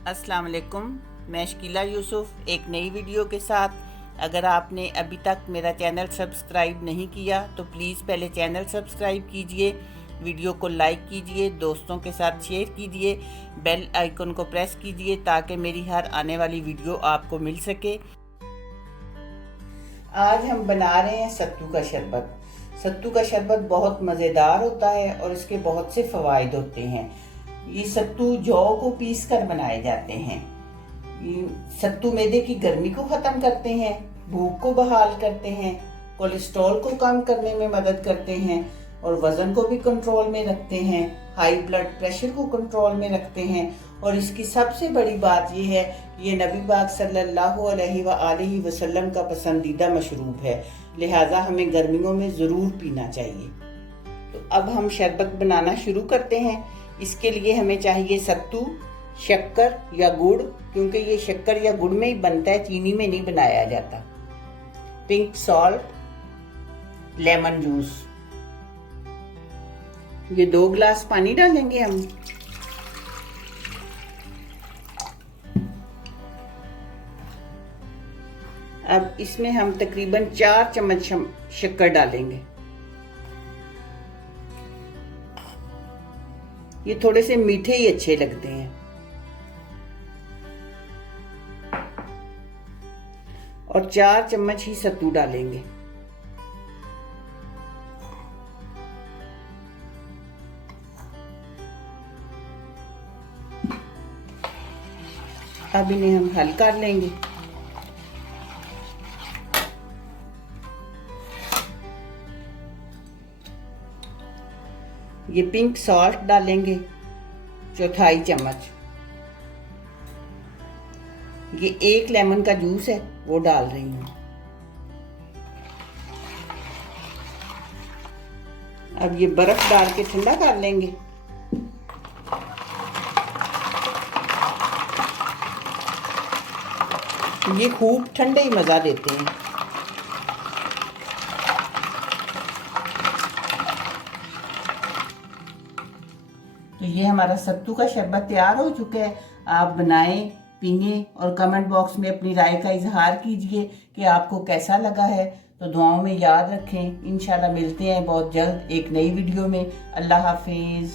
अस्सलाम वालेकुम। मैं शकीला यूसुफ एक नई वीडियो के साथ। अगर आपने अभी तक मेरा चैनल सब्सक्राइब नहीं किया तो प्लीज़ पहले चैनल सब्सक्राइब कीजिए, वीडियो को लाइक कीजिए, दोस्तों के साथ शेयर कीजिए, बेल आइकन को प्रेस कीजिए ताकि मेरी हर आने वाली वीडियो आपको मिल सके। आज हम बना रहे हैं सत्तू का शरबत। सत्तू का शरबत बहुत मज़ेदार होता है और इसके बहुत से फ़वाइद होते हैं। ये सत्तू जौ को पीस कर बनाए जाते हैं। ये सत्तू मैदे की गर्मी को ख़त्म करते हैं, भूख को बहाल करते हैं, कोलेस्ट्रॉल को कम करने में मदद करते हैं और वज़न को भी कंट्रोल में रखते हैं, हाई ब्लड प्रेशर को कंट्रोल में रखते हैं। और इसकी सबसे बड़ी बात यह है कि ये नबी पाक सल्लल्लाहु अलैहि वसल्लम का पसंदीदा मशरूब है, लिहाजा हमें गर्मियों में ज़रूर पीना चाहिए। तो अब हम शरबत बनाना शुरू करते हैं। इसके लिए हमें चाहिए सत्तू, शक्कर या गुड़, क्योंकि ये शक्कर या गुड़ में ही बनता है, चीनी में नहीं बनाया जाता। Pink salt, lemon juice. ये 2 गिलास पानी डालेंगे हम। अब इसमें हम तकरीबन 4 चम्मच शक्कर डालेंगे। ये थोड़े से मीठे ही अच्छे लगते हैं। और 4 चम्मच ही सत्तू डालेंगे। अब इन्हें हम हल कर लेंगे। ये पिंक सॉल्ट डालेंगे 1/4 चम्मच। ये 1 लेमन का जूस है वो डाल रही हूँ। अब ये बर्फ डाल के ठंडा कर लेंगे। ये खूब ठंडे ही मज़ा देते हैं। तो ये हमारा सत्तू का शरबत तैयार हो चुका है। आप बनाएं, पिए और कमेंट बॉक्स में अपनी राय का इजहार कीजिए कि आपको कैसा लगा है। तो दुआओं में याद रखें। इंशाल्लाह मिलते हैं बहुत जल्द एक नई वीडियो में। अल्लाह हाफिज़।